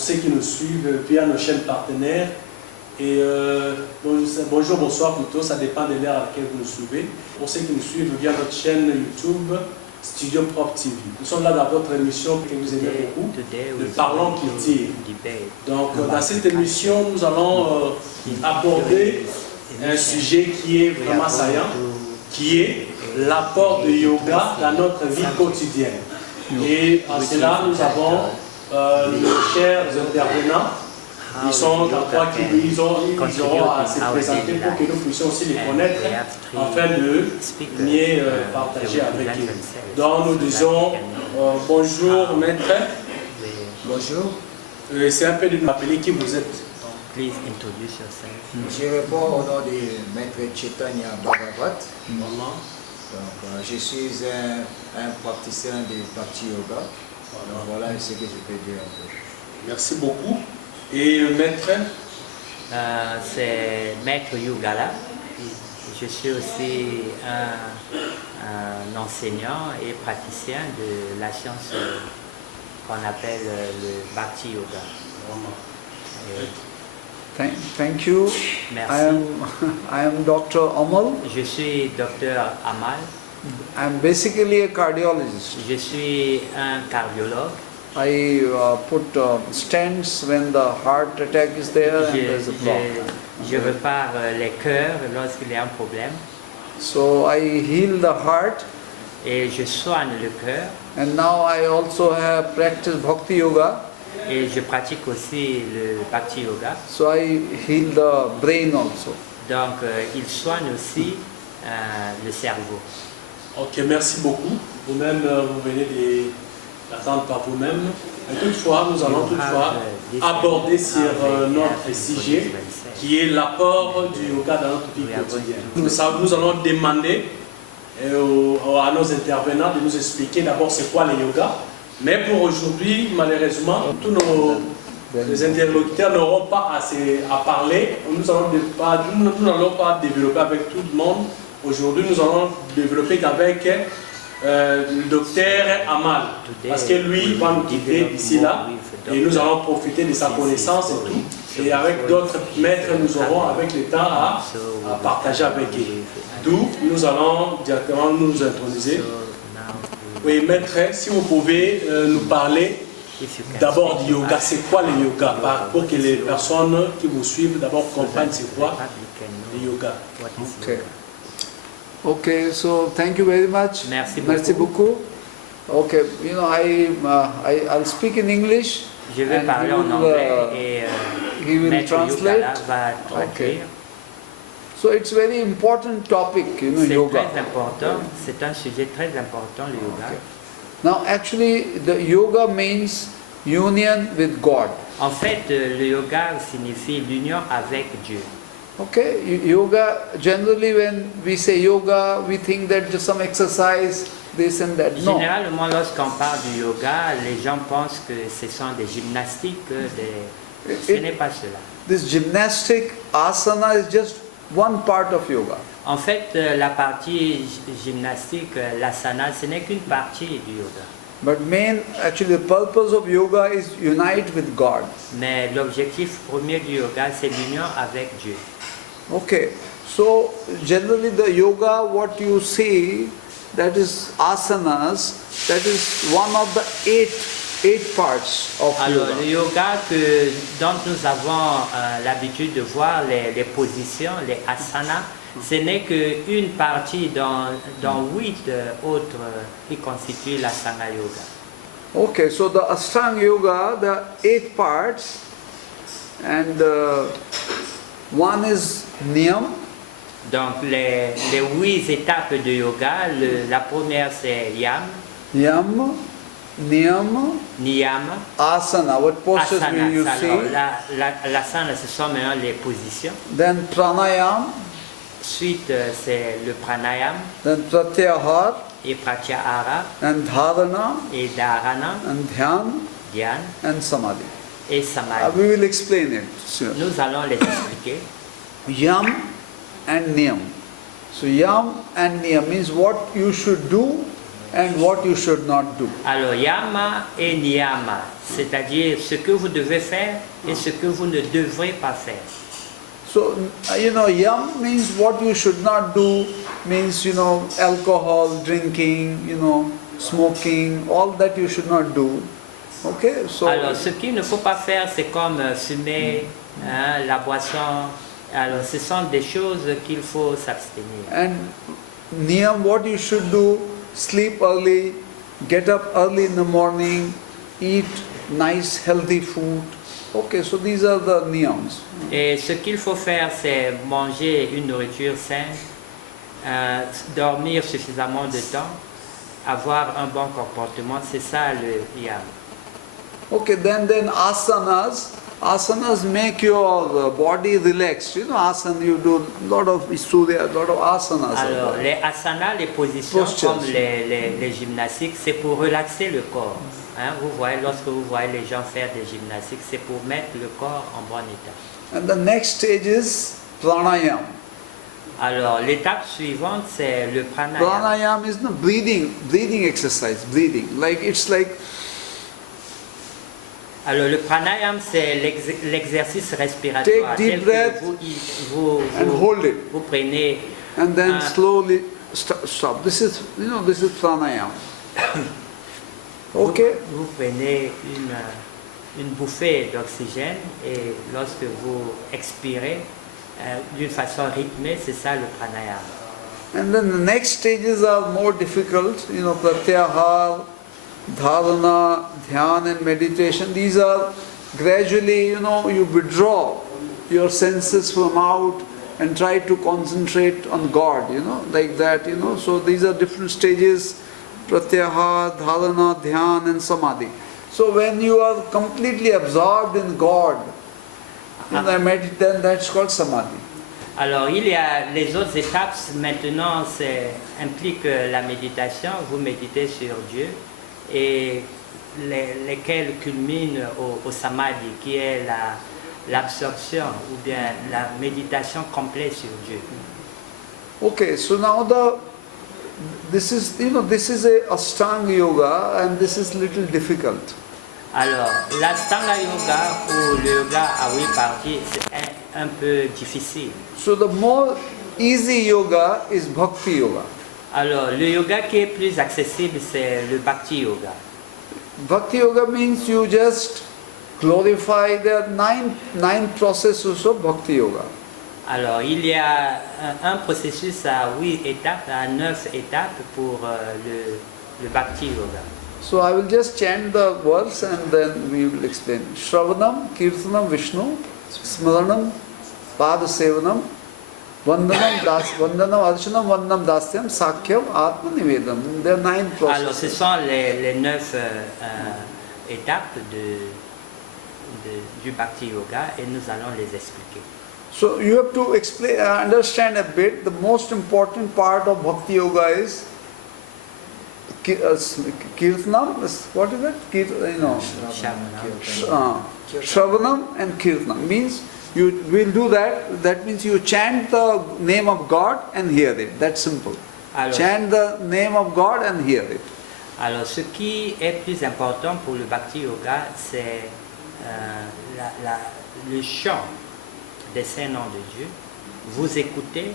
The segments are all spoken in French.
pour ceux qui nous suivent via nos chaînes partenaires. Et bonjour, bonsoir plutôt, ça dépend de l'heure à laquelle vous nous suivez. Pour ceux qui nous suivent via notre chaîne YouTube, Studio Prop TV. Nous sommes là dans votre émission que vous aimez beaucoup, le Parlons qui tire. Donc dans cette émission, nous allons aborder un sujet qui est vraiment saillant, qui est l'apport de yoga dans notre vie quotidienne. Et en cela, nous avons nos chers intervenants. Ils sont dans trois qui ils auront à se présenter pour que nous puissions aussi les connaître afin de mieux partager avec eux. Donc nous disons bonjour maître. Bonjour. C'est un peu de nous rappeler qui vous êtes. Please introduce yourself. Je réponds au nom de maître Chaitanya Bhagavat. Donc, je suis un praticien de Bhakti Yoga. Donc, voilà ce que je peux dire un peu. Merci beaucoup. Et maître C'est Maître Yugala. Je suis aussi un enseignant et praticien de la science qu'on appelle le Bhakti Yoga. Thank you. Merci. I am Dr. Amal. Je suis docteur Amal. I am basically a cardiologist. Je suis un cardiologue. I put stents when the heart attack is there and there is a block. Je repare les cœurs lorsqu'il y a un problème. So I heal the heart. Et je soigne le cœur. And now I also have practiced Bhakti Yoga. Et je pratique aussi le Bhakti Yoga. So I heal the brain also. Donc, il soigne aussi le cerveau. Ok, merci beaucoup. Vous-même, vous venez d'attendre par vous-même. Toutefois, nous allons toutefois aborder sur notre sujet qui est l'apport du yoga dans notre vie quotidienne. Nous allons demander à nos intervenants de nous expliquer d'abord c'est quoi le yoga. Mais pour aujourd'hui, malheureusement, tous les interlocuteurs n'auront pas assez à parler. Nous n'allons pas développer avec tout le monde. Aujourd'hui, nous allons développer qu'avec le docteur Amal. Parce que lui va nous quitter d'ici là. Et nous allons profiter de sa connaissance et tout. Et avec d'autres maîtres, nous aurons avec le temps à partager avec eux. D'où nous allons directement nous introduire. Oui, maître, si vous pouvez nous parler d'abord du yoga, c'est quoi le yoga? Pour que les personnes qui vous suivent d'abord comprennent c'est quoi le yoga. Okay, so thank you very much. Merci beaucoup. Okay, you know, I'll speak in English. Je vais parler en anglais et he will Maître translate. Yugala va traduire. Okay. So it's very important topic, you know, C'est yoga. très important, c'est un sujet très important, le yoga. Okay. Now actually the yoga means union with God. En fait, le yoga signifie l'union avec Dieu. Okay, yoga, generally when we say yoga, we think that just some exercise, this and that. No. Généralement, lorsqu'on parle du yoga, les gens pensent que ce sont des gymnastiques, ce n'est pas cela. This gymnastic asana is just one part of yoga. En fait, la partie gymnastique, l'asana, ce n'est qu'une partie du yoga. But actually the purpose of yoga is unite with God. Mais l'objectif premier du yoga, c'est l'union avec Dieu. Okay, so generally the yoga, what you see, that is asanas, that is one of the eight parts of Alors, yoga. le yoga dont nous avons l'habitude de voir les positions, les asanas, ce n'est qu'une partie dans 8 autres qui constituent l'asana yoga. Okay, so the Ashtanga yoga, the 8 parts, and one is niyam. Donc, les 8 étapes de yoga, la première c'est yam, Yam, niyam, niyam, asana, what postures asana. will you Alors, see? l'asana, ce sont maintenant les positions. Then pranayam, Ensuite, c'est le pranayam then pratyahar, et pratyahara and dharana, et dharana, and dhyan, dhyan and samadhi. et samadhi. We will explain it soon. Nous allons les expliquer. Yam and niyam. So yam and niyam means what you should do and what you should not do. Alors, yama et niyama, c'est-à-dire ce que vous devez faire et ce que vous ne devrez pas faire. So, yam means what you should not do, means, alcohol, drinking, smoking, all that you should not do. Okay, so. Alors, ce qu'il ne faut pas faire, c'est comme fumer, la boisson. Alors, ce sont des choses qu'il faut s'abstenir. And niyam, what you should do, sleep early, get up early in the morning, eat nice healthy food. Okay, so these are the niyams. Et ce qu'il faut faire, c'est manger une nourriture saine, dormir suffisamment de temps, avoir un bon comportement, c'est ça le yam. Okay, then asanas. Asanas make your body relaxed. Asana, you do a lot of surya, a lot of asanas. Alors, les asanas, les positions Postures. comme les gymnastiques, c'est pour relaxer le corps. Vous voyez, lorsque vous voyez les gens faire des gymnastiques, c'est pour mettre le corps en bon état. And the next stage is pranayam. Alors, l'étape suivante, c'est le pranayama. Pranayam is the breathing exercise, breathing. It's like. Alors, le pranayama, c'est l'exercice respiratoire. Take deep breath and hold it. Vous prenez And then slowly stop. This is pranayam. Okay? Vous prenez une bouffée d'oxygène et lorsque vous expirez d'une façon rythmée, c'est ça le pranayama. And then the next stages are more difficult, pratyahara, dharana, dhyan and meditation. These are gradually, you withdraw your senses from out and try to concentrate on God, like that, So these are different stages, pratyahara, dharana, dhyan and samadhi. So when you are completely absorbed in God, then that's called samadhi. Alors, il y a les autres étapes maintenant, implique la méditation. Vous méditez sur Dieu et lesquelles culminent au samadhi, qui est l'absorption ou bien la méditation complète sur Dieu. Okay, so now this is a Ashtanga yoga and this is little difficult. Alors, l'Ashtanga yoga ou le yoga à 8 parties, c'est un peu difficile. So the more easy yoga is Bhakti yoga. Alors, le yoga qui est plus accessible, c'est le Bhakti yoga. Bhakti yoga means you just glorify the nine processes of Bhakti yoga. Alors, il y a un processus à 8 étapes, à 9 étapes pour le Bhakti yoga. So I will just chant the verse and then we will explain. Shravanam, Kirtanam, Vishnu, Smaranam, Padasevanam, Vandanam, Archanam, Vandanam, Dasyam, Sakyam, Atma Nivedam. There are 9 processes. Alors, ce sont les 9 étapes du Bhakti yoga et nous allons les expliquer. So you have to explain, understand a bit. The most important part of Bhakti yoga is Kirtanam. What is it? Shravanam and Kirtanam means you will do that. That means you chant the name of God and hear it. That's simple. Alors, Chant the name of God and hear it. Alors, ce qui est plus important pour le Bhakti yoga, c'est le chant des saints noms de Dieu. Vous écoutez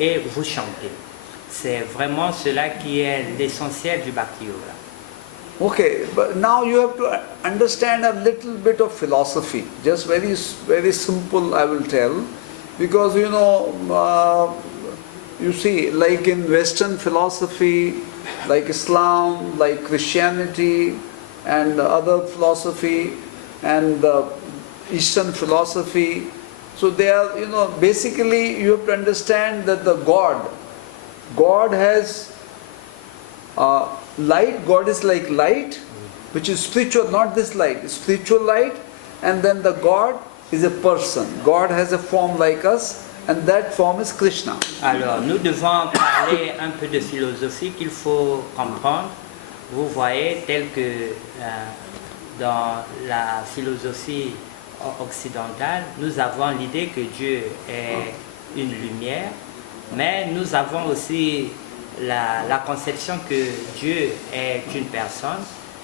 et vous chantez. C'est vraiment cela qui est l'essentiel du Bhakti yoga. Okay, but now you have to understand a little bit of philosophy. Just very, very simple, I will tell. Because you see, like in Western philosophy, like Islam, like Christianity, and other philosophy, and Eastern philosophy. So they are, basically you have to understand that the God has light. God is like light, which is spiritual, not this light, spiritual light. And then the God is a person. God has a form like us, and that form is Krishna. Alors, nous devons parler un peu de philosophie qu'il faut comprendre. Vous voyez, tel que dans la philosophie occidentale, nous avons l'idée que Dieu est une lumière, mais nous avons aussi la conception que Dieu est une personne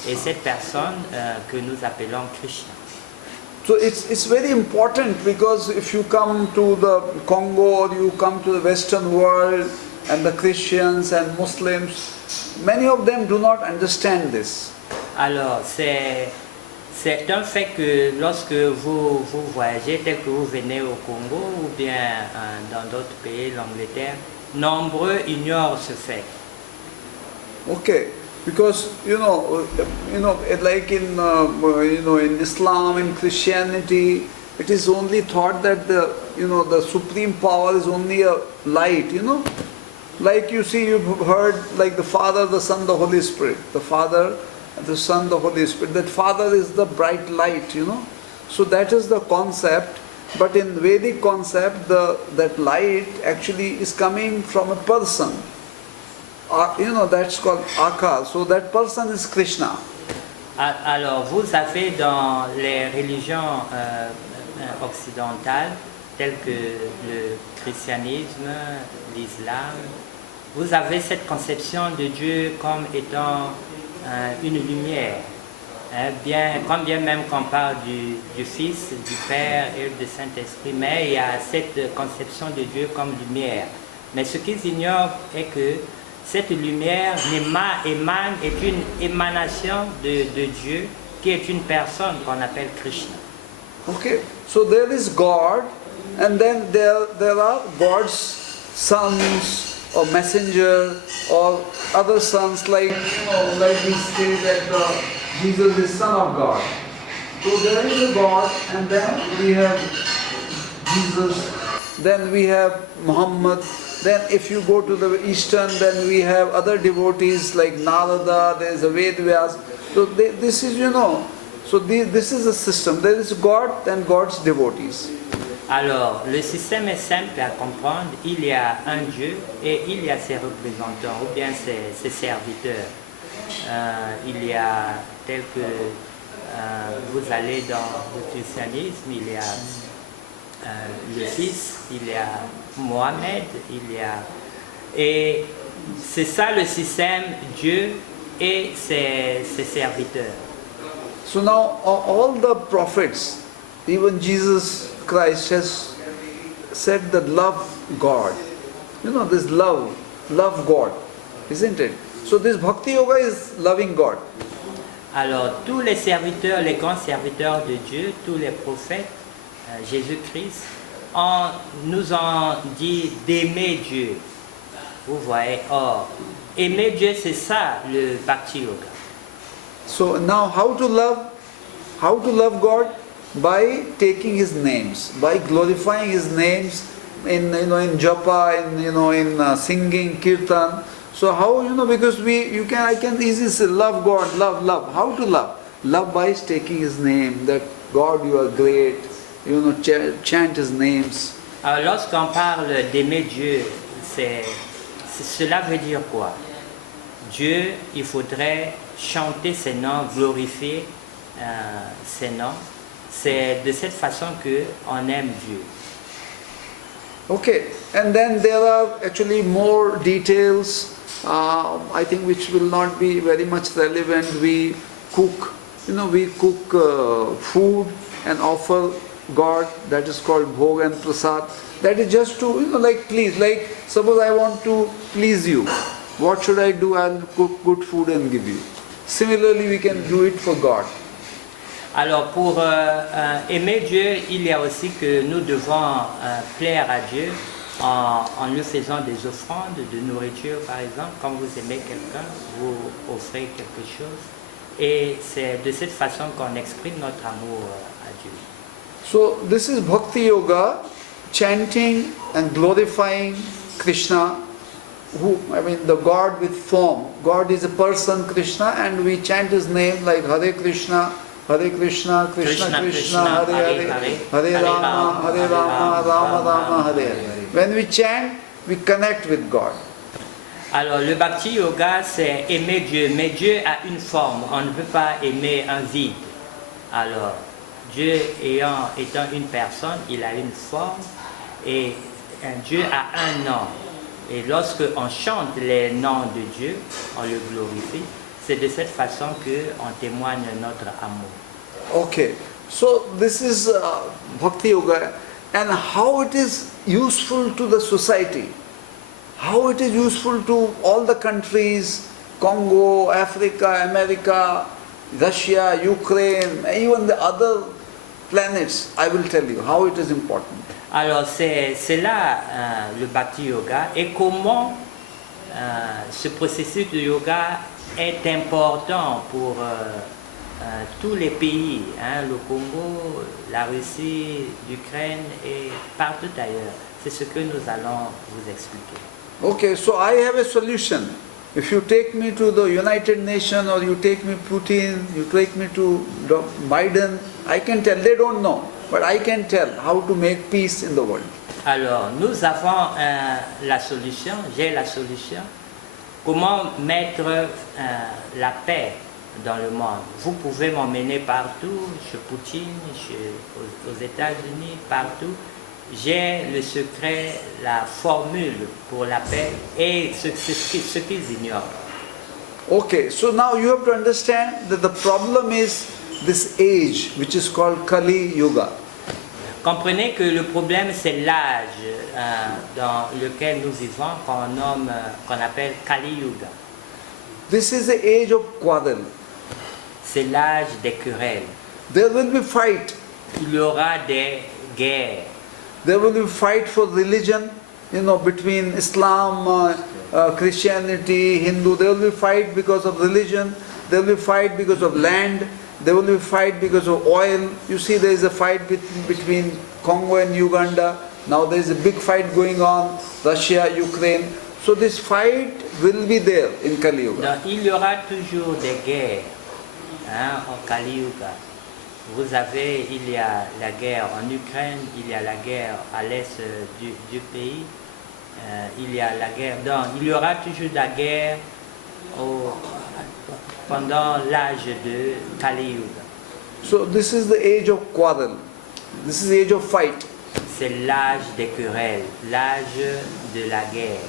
et cette personne que nous appelons Krishna. So it's very important, because if you come to the Congo or you come to the Western world and the Christians and Muslims, many of them do not understand this. Alors, c'est un fait que lorsque vous voyagez, tel que vous venez au Congo ou bien dans d'autres pays, l'Angleterre, nombreux ignorent ce fait. Okay, because like in in Islam, in Christianity, it is only thought that the supreme power is only a light. Like you see, you've heard like the Father, the Son, the Holy Spirit. The Father, the Son, the Holy Spirit. That Father is the bright light. So that is the concept. But in Vedic concept, that light actually is coming from a person. That's called Akash. So that person is Krishna. Alors, vous avez dans les religions occidentales, telles que le christianisme, l'islam, vous avez cette conception de Dieu comme étant une lumière. Quand bien même qu'on parle du Fils, du Père et du Saint-Esprit, mais il y a cette conception de Dieu comme lumière. Mais ce qu'ils ignorent est que cette lumière est une émanation de Dieu, qui est une personne qu'on appelle Krishna. Okay, so there is God, and then there are God's sons or messenger or other sons, like like we say that Jesus is Son of God. So there is a God, and then we have Jesus, then we have Muhammad. Then if you go to the Eastern, then we have other devotees like Narada, there is a Ved Vyas. So this is, this is a system. There is God and God's devotees. Alors, le système est simple à comprendre. Il y a un Dieu et il y a ses représentants, ou bien ses serviteurs. Il y a, tel que vous allez dans le christianisme, il y a le Fils, il y a Mohamed, et c'est ça le système, Dieu et ses serviteurs. So now all the prophets, even Jesus Christ has said that love God. This love God, isn't it? So this Bhakti Yoga is loving God. Alors tous les serviteurs, les grands serviteurs de Dieu, tous les prophètes, Jésus-Christ, nous ont dit d'aimer Dieu. Vous voyez, aimer Dieu, c'est ça le Bhakti Yoga. So now how to love God? By taking His names, by glorifying His names in japa, in singing, kirtan. So how, because I can easily say love God, love. How to love? Love by taking His name, that God, you are great, chant His names. Alors lorsqu'on parle d'aimer Dieu, cela veut dire quoi? Dieu, il faudrait chanter ses noms, glorifier ses noms. C'est de cette façon qu'on aime Dieu. Okay, and then there are actually more details, I think, which will not be very much relevant. We cook, food and offer God, that is called bhog and prasad. That is just to, like please, like suppose I want to please you. What should I do? I'll cook good food and give you. Similarly, we can do it for God. Alors pour aimer Dieu, il y a aussi que nous devons plaire à Dieu en lui faisant des offrandes de nourriture, par exemple. Quand vous aimez quelqu'un, vous offrez quelque chose. Et c'est de cette façon qu'on exprime notre amour à Dieu. So this is Bhakti Yoga, chanting and glorifying Krishna, the God with form. God is a person, Krishna, and we chant His name like Hare Krishna, Krishna Krishna, Hare Hare, Hare Rama, Rama Rama, Hare Hare. When we chant, we connect with God. Alors le Bhakti Yoga, c'est aimer Dieu, mais Dieu a une forme. On ne peut pas aimer un vide. Alors Dieu étant une personne, il a une forme et Dieu a un nom. Et lorsque on chante les noms de Dieu, on le glorifie. C'est de cette façon qu'on témoigne notre amour. Okay, so this is Bhakti Yoga, and how it is useful to the society, how it is useful to all the countries, Congo, Africa, America, Russia, Ukraine, even the other planets. I will tell you how it is important. Alors c'est là le Bhakti Yoga et comment ce processus de yoga est important pour tous les pays, hein, le Congo, la Russie, l'Ukraine et partout ailleurs. C'est ce que nous allons vous expliquer. Okay, so I have a solution. If you take me to the United Nations or you take me Putin, you take me to Biden, I can tell. They don't know, but I can tell how to make peace in the world. Alors, nous avons la solution, j'ai la solution, comment mettre la paix dans le monde. Vous pouvez m'emmener partout, chez Poutine, aux États-Unis, partout. J'ai le secret, la formule pour la paix et ce qu'ils ignorent. Okay, so now you have to understand that the problem is this age which is called Kali Yuga. Comprenez que le problème c'est l'âge dans lequel nous vivons qu'on appelle Kali Yuga. This is the age of quarrel. C'est l'âge des querelles. There will be fight. Il y aura des guerres. There will be fight for religion, between Islam, Christianity, Hindu. There will be fight because of religion. There will be fight because of land. There will be fight because of oil. You see, there is a fight between Congo and Uganda. Now there is a big fight going on, Russia, Ukraine. So this fight will be there in Kali Yuga. Donc, il y aura toujours des guerres en Kali Yuga. Vous avez, il y a la guerre en Ukraine, il y a la guerre à l'est du pays, il y a la guerre. Donc, il y aura toujours la guerre pendant l'âge de Kali Yuga. So this is the age of quarrel. This is the age of fight. C'est l'âge des querelles, l'âge de la guerre.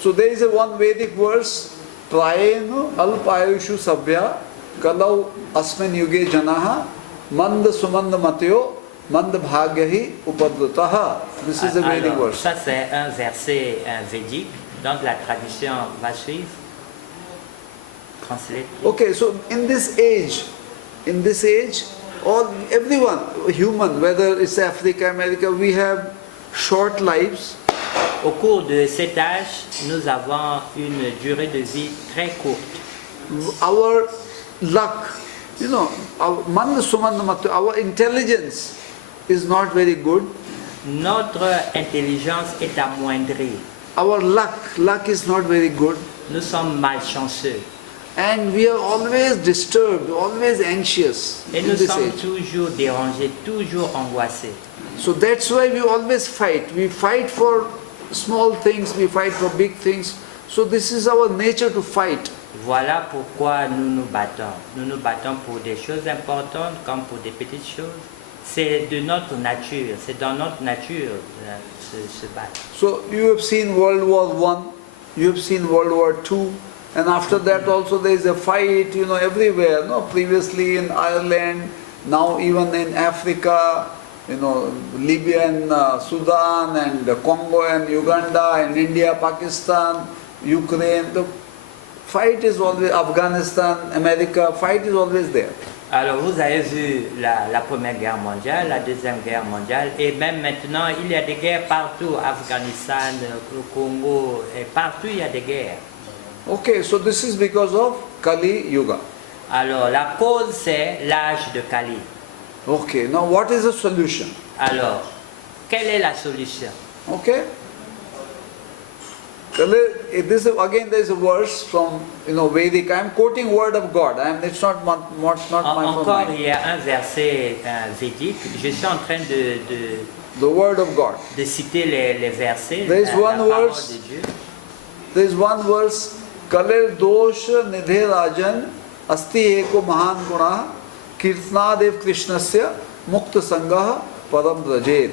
So there is a one Vedic verse, Prayeno alpayushu sabhya kalau asmin yuge janaha mand sumand matyo mand bhagyahi upadvrataha. This is a Vedic Alors, verse. ça c'est un verset védique, donc la tradition va suivre. Translate. Okay, so in this age, everyone, human, whether it's Africa, America, we have short lives. Au cours de cet âge, nous avons une durée de vie très courte. Our luck, our intelligence is not very good. Notre intelligence est amoindrie. Our luck is not very good. Nous sommes malchanceux. And we are always disturbed, always anxious Et in nous this sommes age. toujours dérangés, toujours angoissés. So that's why we always fight. We fight for small things, we fight for big things. So this is our nature to fight. Voilà pourquoi nous nous battons. Nous nous battons pour des choses importantes comme pour des petites choses. C'est de notre nature, c'est dans notre nature de se battre. So you have seen World War I, you have seen World War II, and after that also there is a fight, everywhere. Previously in Ireland, now even in Africa, Libya and Sudan and Congo and Uganda and India, Pakistan, Ukraine. The fight is always Afghanistan, America. Fight is always there. Alors vous avez vu la Première Guerre mondiale, la Deuxième Guerre mondiale, et même maintenant il y a des guerres partout, Afghanistan, le Congo, et partout il y a des guerres. Okay, so this is because of Kali Yuga. Alors la cause c'est l'âge de Kali. Okay, now what is the solution? Alors, quelle est la solution? Okay? This again there is a verse from Vedic. I am quoting word of God. It's not my Encore mind. il y a un verset védique, je suis en train The word of God. de citer les versets, There is la one parole verse. de Dieu. There is one verse. Kaler dosh nidhe rajan asti eko mahan guna kirtnadev krishnasya mukta sangha padam rajet.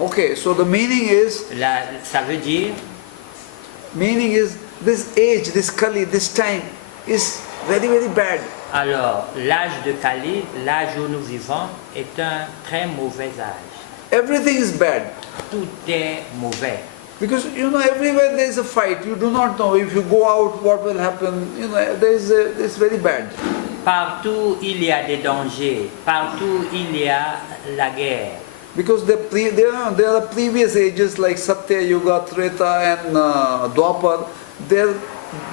Okay, so the meaning is Ça veut dire, this age, this Kali, this time, is very, very bad. Alors, l'âge de Kali, l'âge où nous vivons, est un très mauvais âge. Everything is bad. Tout est mauvais. Because everywhere there is a fight. You do not know if you go out what will happen. It's very bad. Partout il y a des dangers, partout il y a la guerre. Because there are previous ages like Satya Yuga, Treta and Dwapar.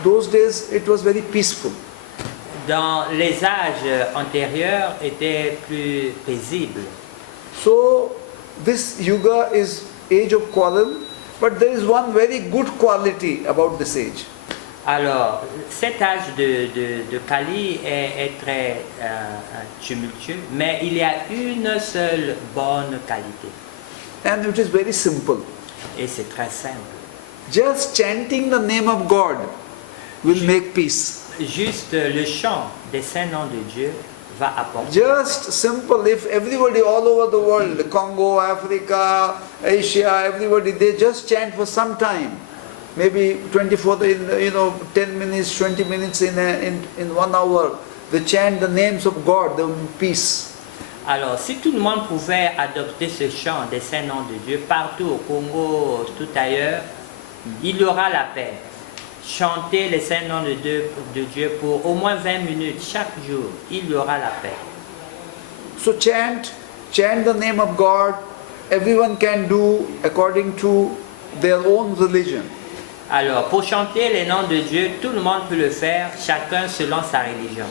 Those days it was very peaceful. Dans les âges antérieurs étaient plus paisibles. So this Yuga is age of quarrel, but there is one very good quality about this age. Alors, cet âge de Kali est très tumultueux, mais il y a une seule bonne qualité. And it is very simple. Et c'est très simple. Just chanting the name of God will make peace. Juste le chant des saints noms de Dieu va apporter. Just simple. If everybody all over the world, Congo, Africa, Asia, everybody, they just chant for some time. Maybe 10 minutes, 20 minutes in 1 hour, they chant the names of God, there will be peace. Alors, si tout le monde pouvait adopter ce chant des saints noms de Dieu partout au Congo, tout ailleurs, il y aura la paix. Chanter les saints noms de Dieu pour au moins 20 minutes chaque jour, il y aura la paix. So chant the name of God, everyone can do according to their own religion. Alors, pour chanter les noms de Dieu, tout le monde peut le faire, chacun selon sa religion.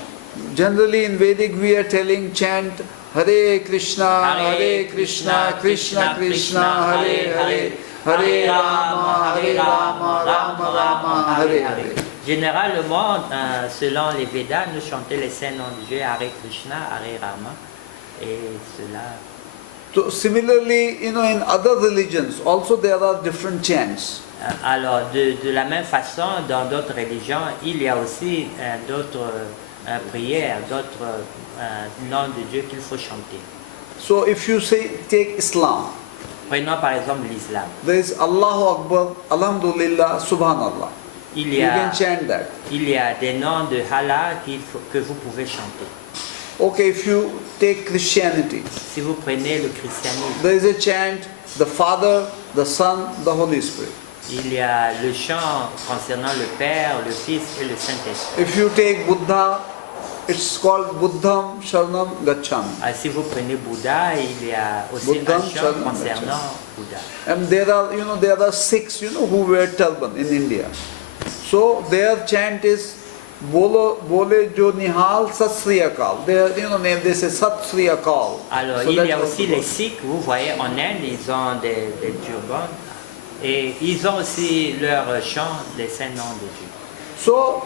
Generally in Vedic we are telling chant Hare Krishna, Hare Krishna, Krishna Krishna, Hare Hare, Hare Rama, Hare Rama, Rama Rama, Hare Hare. Généralement, selon les Védas, nous chantons les saints noms de Dieu, Hare Krishna, Hare Rama, et cela. So similarly, in other religions also there are different chants. Alors, de la même façon, dans d'autres religions, il y a aussi d'autres prières, d'autres noms de Dieu qu'il faut chanter. So if you take Islam, Prenons par exemple l'islam. there is Allahu Akbar, Alhamdulillah, Subhanallah. Il You y a, can chant that. il y a des noms de Allah que vous pouvez chanter. Okay, if you take Christianity, Si vous prenez le christianisme, there is a chant, the Father, the Son, the Holy Spirit. il y a le chant concernant le Père, le Fils et le Saint-Esprit. If you take Buddha, it's called Buddham Sharanam Gacchami. Si vous prenez Bouddha, il y a aussi Buddham un chant Sharanam concernant Bouddha. And there are Sikhs, who wear turban in India. So their chant is Bole Jo Nihal Sat Sri Akal. They say Sat Sri Akal. Alors, So il y a that's aussi what- les Sikhs, vous voyez, en Inde, ils ont des turbans. Et ils ont aussi leur chant des saints noms de Dieu. So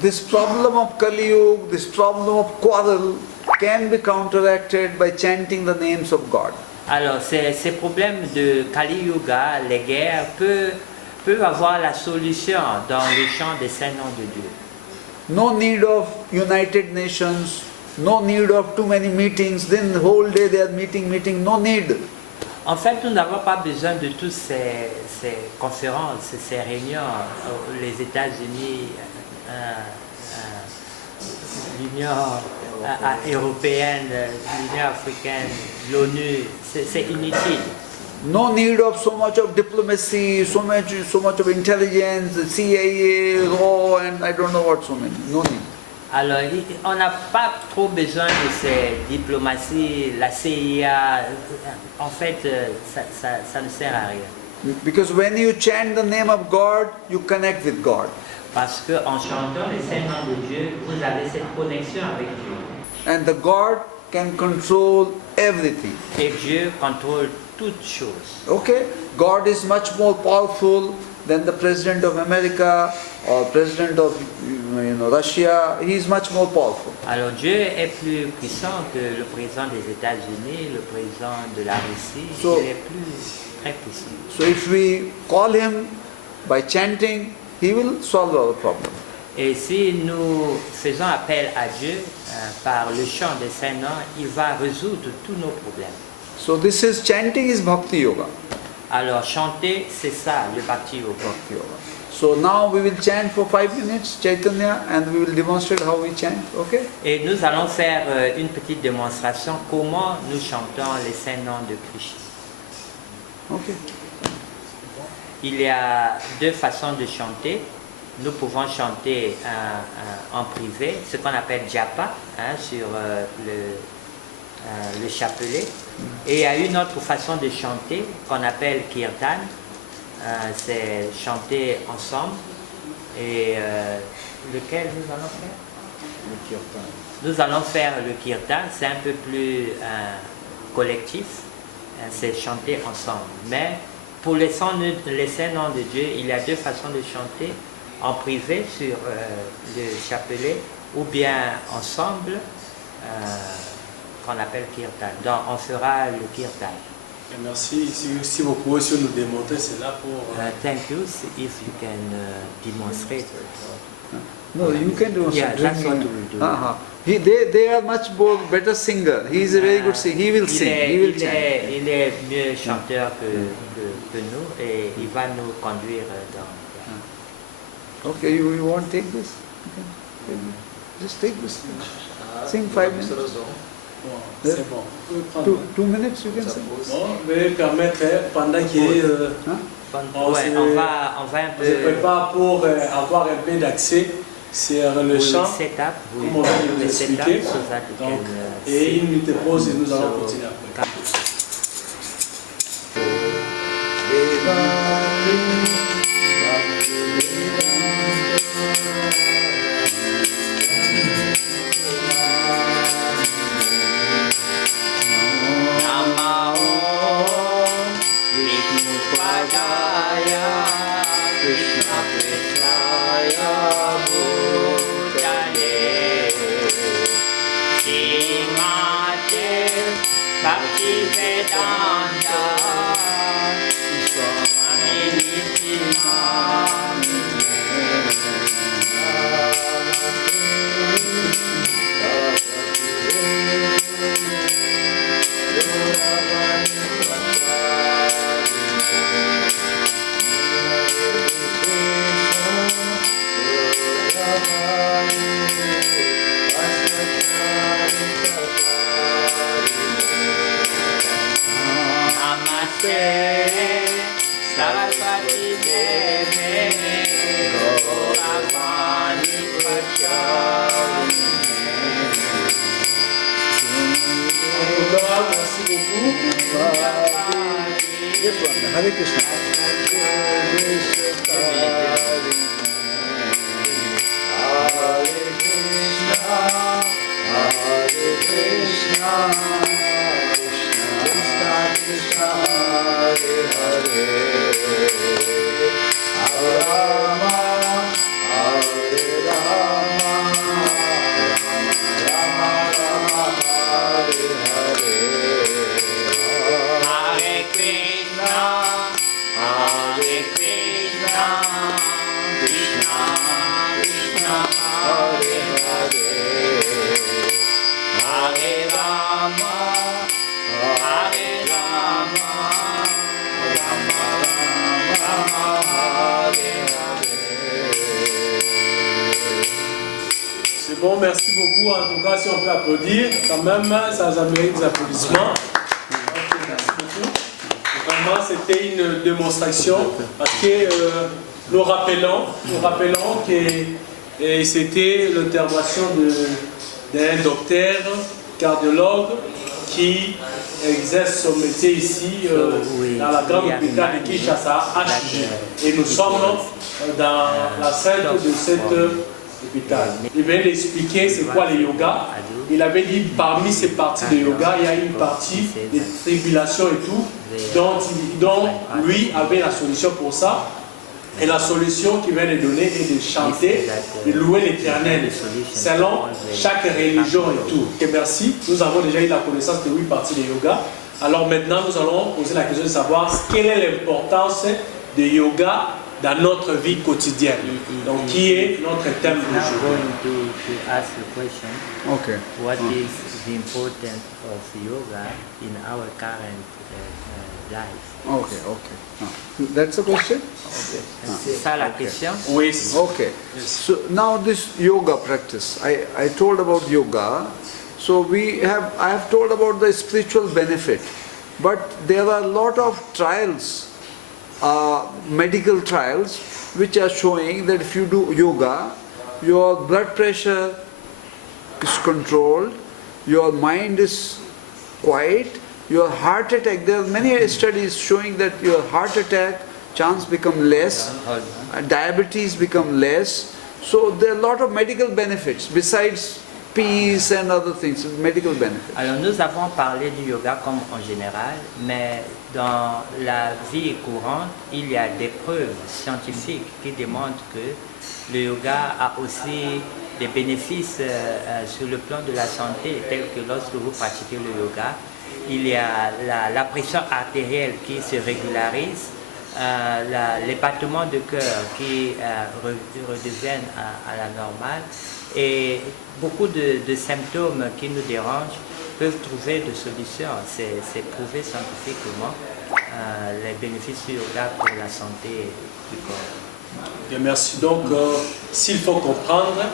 this problem of Kali Yuga, this problem of quarrel can be counteracted by chanting the names of God. Alors, ces problèmes de Kali Yuga, les guerres, peuvent avoir la solution dans le chant des saints noms de Dieu. No need of United Nations, no need of too many meetings, then the whole day they are meeting, no need. En fait, nous n'avons pas besoin de toutes ces conférences, ces réunions, les États-Unis, l'Union européenne, l'Union africaine, l'ONU, c'est inutile. No need of so much of diplomacy, so much of intelligence, CIA, law, and I don't know what so many. No need. Alors, on n'a pas trop besoin de ces diplomaties, la CIA. En fait, ça ne sert à rien. Because when you chant the name of God, you connect with God. Parce qu'en chantant les saints noms de Dieu, vous avez cette connexion avec Dieu. And the God can control everything. Et Dieu contrôle toutes choses. Okay? God is much more powerful than the President of America or President of Russia. He is much more powerful. Alors Dieu est plus puissant que le président des États-Unis, le président de la Russie. So- Il est très puissant. So if we call him by chanting, he will solve our problem. Et si nous faisons appel à Dieu par le chant des saints noms, il va résoudre tous nos problèmes. So chanting is Bhakti Yoga. Alors chanter, c'est ça, le Bhakti Yoga. Bhakti Yoga. So now we will chant for 5 minutes, Chaitanya, and we will demonstrate how we chant, okay? Et nous allons faire une petite démonstration comment nous chantons les saints noms de Krishna. Okay. Il y a deux façons de chanter. Nous pouvons chanter en privé, ce qu'on appelle japa, sur le chapelet. Et il y a une autre façon de chanter qu'on appelle kirtan. C'est chanter ensemble. Et lequel nous allons faire? Le kirtan. Nous allons faire le kirtan, c'est un peu plus collectif, c'est chanter ensemble. Mais pour les saints noms de Dieu, il y a deux façons de chanter, en privé sur le chapelet ou bien ensemble, qu'on appelle kirtan. Donc on fera le kirtan. Et merci, si vous pouvez aussi nous démontrer cela pour... Thank you, if you can demonstrate. No, you can do Yeah, some that's what drinking. we will do. They are much more better singer. He is a very good singer. He will sing. He will chant. Il est mieux chanteur que nous et il va nous conduire dans... Okay, you want to take this? Okay. Just take this. Sing 5 minutes. Bon, c'est bon. Vous pouvez prendre. 2 minutes you can sing. Bon, veuillez permettre, pendant qu'il on Ouais, se- on va un se peu... prépare pour avoir un peu d'accès sur le chant, setup, comme on vient de l'expliquer. so that you Donc, can, et une minute de pause et nous allons so- continuer après. Merci beaucoup. This one, Hare Krishna. Hare Krishna, Hare Krishna, Krishna Krishna, Hare Hare, Hare Rama, Hare Rama, Rama Rama, Hare Hare. C'est bon, merci beaucoup. En tout cas, si on peut applaudir, quand même, ça mérite des applaudissements. Ok, merci beaucoup. Vraiment, c'était une démonstration parce que nous rappelons que c'était l'intervention d'un docteur cardiologue qui exerce son métier ici dans la grande hôpital de Kinshasa, HG. Et nous sommes dans la salle de cette hôpital. Il vient d'expliquer c'est quoi le yoga. Il avait dit parmi ces parties de yoga, il y a une partie de tribulation et tout, dont lui avait la solution pour ça. Et la solution qu'il vient de donner est de chanter, de louer l'Éternel, selon chaque religion et tout. Et merci, nous avons déjà eu la connaissance de 8 parties de yoga. Alors maintenant, nous allons poser la question de savoir quelle est l'importance de yoga dans notre vie quotidienne. Donc, qui est notre thème du Now jour? going to ask the question, Okay. what is the importance of yoga in our current life. Okay, okay. That's the question? C'est ça la question. Oui. Okay. Yes. So now this yoga practice, I told about yoga. So I have told about the spiritual benefit. But there are a lot of trials, medical trials, which are showing that if you do yoga, your blood pressure is controlled, your mind is quiet, your heart attack, there are many studies showing that your heart attack chance become less, diabetes become less. So there are a lot of medical benefits besides peace and other things, medical benefits. Alors nous avons parlé du yoga comme en général, mais dans la vie courante, il y a des preuves scientifiques qui démontrent que le yoga a aussi des bénéfices sur le plan de la santé, tels que lorsque vous pratiquez le yoga, il y a la pression artérielle qui se régularise, les battements de cœur qui redeviennent à la normale, et beaucoup de symptômes qui nous dérangent peuvent trouver des solutions. C'est prouvé scientifiquement les bénéfices du yoga pour la santé du corps. Bien, merci. Donc, s'il faut comprendre,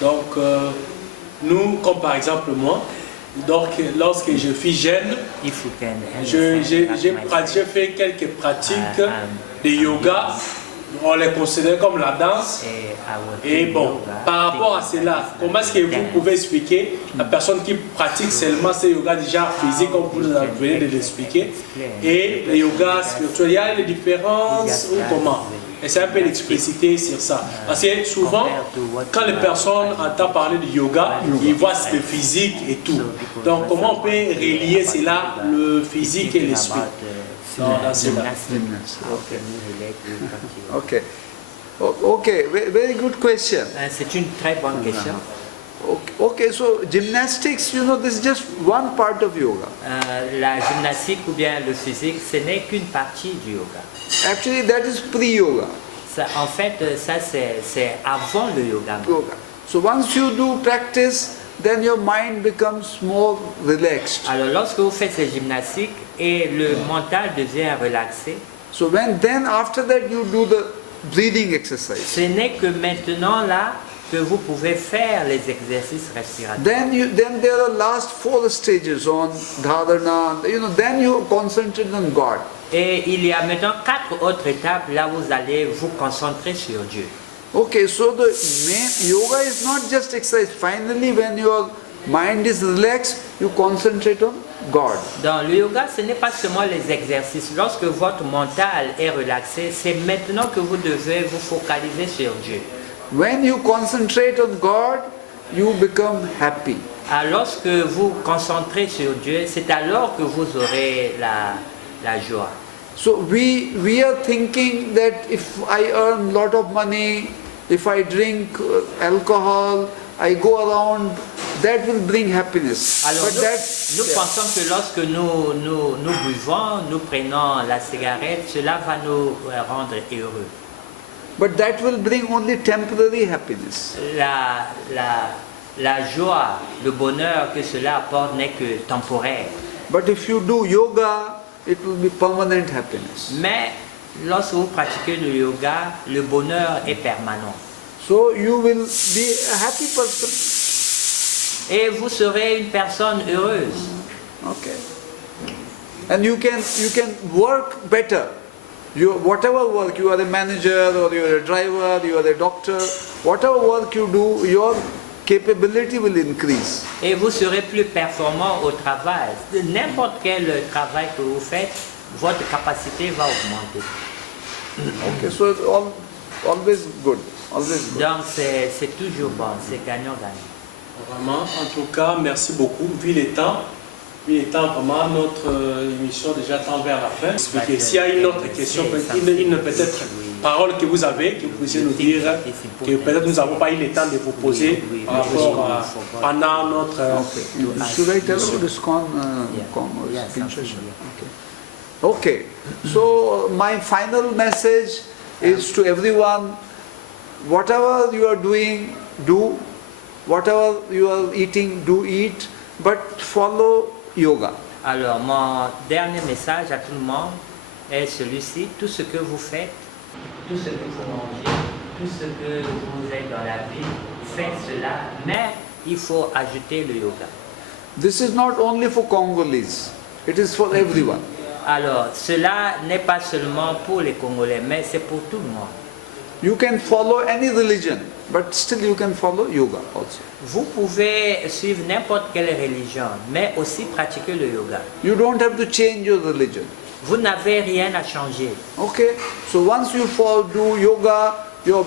donc, nous, comme par exemple moi, donc, lorsque je suis jeune, j'ai fait quelques pratiques de yoga. On les considère comme la danse. Et bon, par rapport à cela, comment est-ce que vous pouvez expliquer la personne qui pratique seulement ce yoga déjà physique, comme vous venez de l'expliquer, et le yoga spirituel, il y a des différences ou comment? Essayez un peu d'expliciter sur ça. Parce que souvent, quand les personnes entendent parler de yoga, ils voient le physique et tout. Donc, comment on peut relier cela, le physique et l'esprit? Okay. Okay, very good question. C'est une très bonne question. Okay, so gymnastics, this is just one part of yoga. La gymnastique ou bien le physique, ce n'est qu'une partie du yoga. Actually, that is pre-yoga. En fait, ça c'est avant le yoga. So once you do practice, then your mind becomes more relaxed. Alors lorsque vous faites ces gymnastiques et le mental devient relaxé. So then after that you do the breathing exercise. Ce n'est que maintenant là que vous pouvez faire les exercices respiratoires. Then there are last 4 stages on dharana. Then you concentrate on God. Et il y a maintenant 4 autres étapes là où vous allez vous concentrer sur Dieu. Okay, so the main yoga is not just exercise. Finally, when your mind is relaxed, you concentrate on God. Dans le yoga, ce n'est pas seulement les exercices. Lorsque votre mental est relaxé, c'est maintenant que vous devez vous focaliser sur Dieu. When you concentrate on God, you become happy. Alors, lorsque vous concentrez sur Dieu, c'est alors que vous aurez la joie. So we are thinking that if I earn lot of money, if I drink alcohol, I go around, that will bring happiness. Alors nous pensons que lorsque nous buvons, nous prenons la cigarette, cela va nous rendre heureux. But that will bring only temporary happiness. La joie, le bonheur que cela apporte n'est que temporaire. But if you do yoga, it will be permanent happiness. Mais lorsque vous pratiquez le yoga, le bonheur est permanent. So you will be a happy person. Et vous serez une personne heureuse. Okay. And you can work better. Whatever work, you are a manager or you are a driver, you are a doctor, whatever work you do, your capability will increase. Et vous serez plus performant au travail. N'importe quel travail que vous faites, votre capacité va augmenter. Okay, so it's always good. Always good. Donc c'est toujours bon, c'est gagnant-gagnant. Vraiment, en tout cas, merci beaucoup. Vu les temps, vraiment, notre émission déjà tend vers la fin. S'il y a une autre question, une peut-être parole que vous avez, que vous puissiez nous dire, que peut-être nous n'avons pas eu le temps de vous poser par rapport à pendant notre... Should I tell you this Okay, so my final message is to everyone, whatever you are doing, do. Whatever you are eating, do eat, but follow yoga. Alors, mon dernier message à tout le monde est celui-ci. Tout ce que vous faites, tout ce que vous mangez, tout ce que vous êtes dans la vie, faites cela, mais il faut ajouter le yoga. This is not only for Congolese, it is for everyone. Alors, cela n'est pas seulement pour les Congolais, mais c'est pour tout le monde. You can follow any religion, but still you can follow yoga also. Vous pouvez suivre n'importe quelle religion, mais aussi pratiquer le yoga. You don't have to change your religion. Vous n'avez rien à changer. Okay, so once you do yoga, your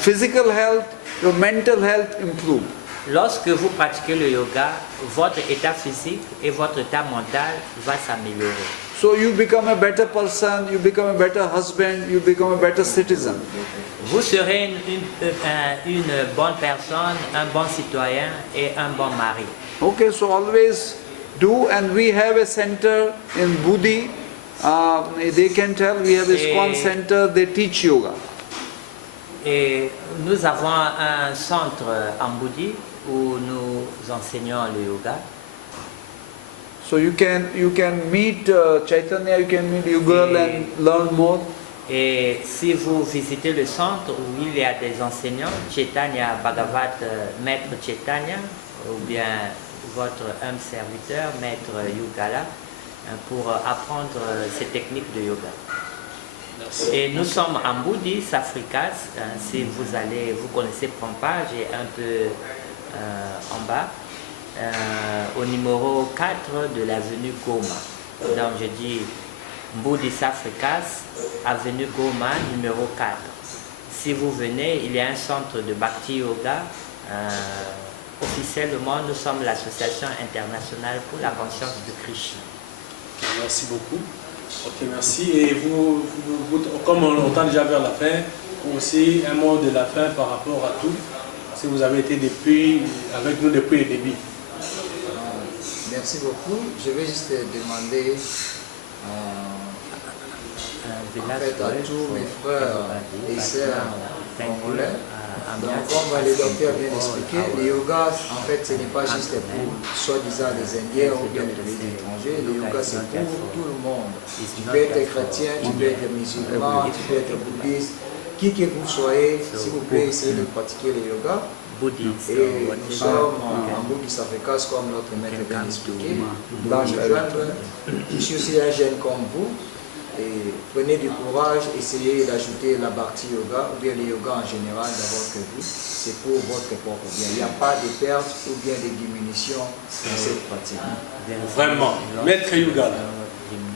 physical health, your mental health improve. Lorsque vous pratiquez le yoga, votre état physique et votre état mental va s'améliorer. So you become a better person, you become a better husband, you become a better citizen. Vous serez une bonne personne, un bon citoyen et un bon mari. Okay, so always do, and we have a center in Budi. They can tell we have a ISKCON center, they teach yoga. Et nous avons un centre en Budi où nous enseignons le yoga. So you can meet Chaitanya, you can meet Yugal and learn more. Et si vous visitez le centre où il y a des enseignants, Chaitanya Bhagavat, maître Chaitanya, ou bien votre humble serviteur, maître Yugala, pour apprendre ces techniques de yoga. Merci. Et nous sommes en Budi, Safrikas. Si vous allez, vous connaissez Pompage et un peu en bas, au numéro 4 de l'avenue Goma. Donc je dis Budi Safrikas, avenue Goma, numéro 4. Si vous venez, il y a un centre de Bhakti Yoga. Officiellement, nous sommes l'association internationale pour la conscience de Krishna. Merci beaucoup. Ok, merci. Et vous, comme on entend déjà vers la fin, aussi un mot de la fin par rapport à tout. Si vous avez été avec nous depuis le début. Merci beaucoup. Je vais juste demander en fait, à tous mes frères et sœurs congolais. Donc, comme le docteur vient d'expliquer, le yoga, en fait, ce n'est pas juste pour soi-disant les Indiens ou bien les pays étrangers. Le yoga, c'est pour tout le monde. Tu peux être chrétien, tu peux être musulman, tu peux être bouddhiste. Qui que vous soyez, s'il vous plaît, essayez de pratiquer le yoga. Et nous sommes en Budi Safrikas, comme notre maître vient d'expliquer. Je suis aussi un jeune comme vous. Et prenez du courage, essayez d'ajouter la Bhakti Yoga ou bien le yoga en général dans votre vie. C'est pour votre propre bien. Il n'y a pas de perte ou bien de diminution dans cette pratique. Vraiment. Maître Yugala,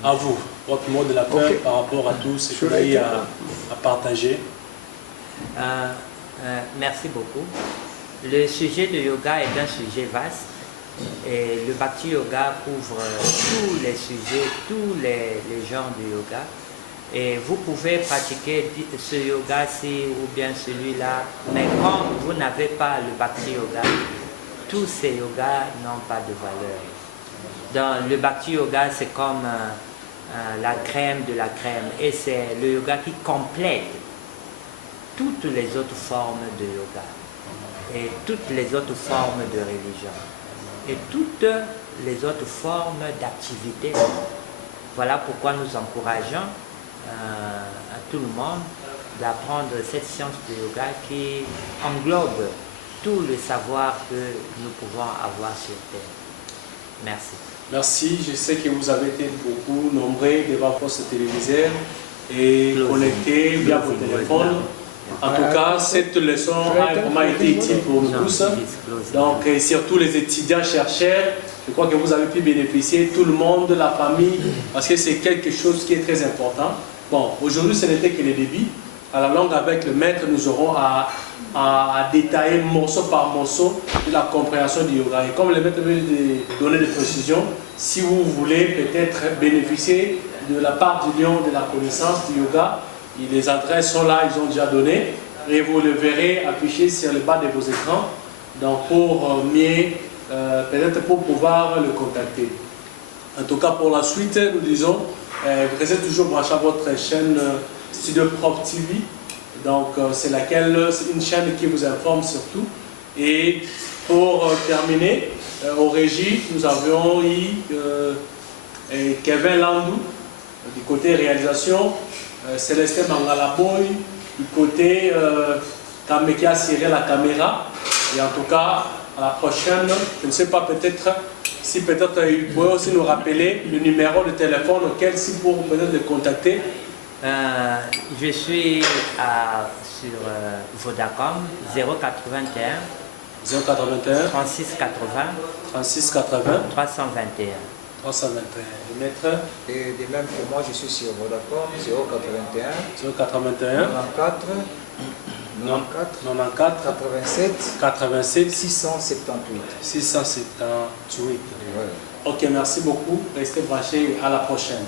à vous, votre mot de la fin par rapport à tout ce que vous avez à partager. Merci beaucoup. Le sujet de yoga est un sujet vaste. Et le Bhakti Yoga couvre tous les sujets, tous les genres de yoga. Et vous pouvez pratiquer ce yoga-ci ou bien celui-là, mais comme vous n'avez pas le Bhakti Yoga, tous ces yogas n'ont pas de valeur. Donc le Bhakti Yoga, c'est comme la crème de la crème. Et c'est le yoga qui complète toutes les autres formes de yoga et toutes les autres formes de religion et toutes les autres formes d'activité. Voilà pourquoi nous encourageons à tout le monde d'apprendre cette science de yoga qui englobe tout le savoir que nous pouvons avoir sur Terre. Merci. Merci. Je sais que vous avez été beaucoup nombreux devant votre téléviseur et connectés via vos téléphones. En tout cas, cette leçon a vraiment été utile pour nous tous. Donc, et surtout les étudiants chercheurs, je crois que vous avez pu bénéficier, tout le monde, la famille, parce que c'est quelque chose qui est très important. Bon, aujourd'hui, ce n'était que le début. À la longue, avec le maître, nous aurons à détailler morceau par morceau la compréhension du yoga. Et comme le maître veut donner des précisions, si vous voulez peut-être bénéficier de la part du lion de la connaissance du yoga, les adresses sont là, ils ont déjà donné, et vous le verrez affiché sur le bas de vos écrans, donc pour mieux, peut-être pour pouvoir le contacter. En tout cas, pour la suite, nous disons, vous restez toujours branché à votre chaîne Studio Prof TV, donc c'est une chaîne qui vous informe surtout. Et pour terminer, Au régie, nous avions eu Kevin Landou du côté réalisation, Célestin Mangalaboy du côté qui a assuré la caméra. Et en tout cas, à la prochaine, je ne sais pas, peut-être si peut-être vous pouvez aussi nous rappeler le numéro de téléphone auquel si pour peut-être le contacter. Je suis sur Vodacom 081 081 36 80 36 80 321. 321. Le maître. Et de même que moi, je suis sur Vodacom 081 081 94 87 87 678. 678. Ouais. Ok, merci beaucoup. Restez branchés. À la prochaine.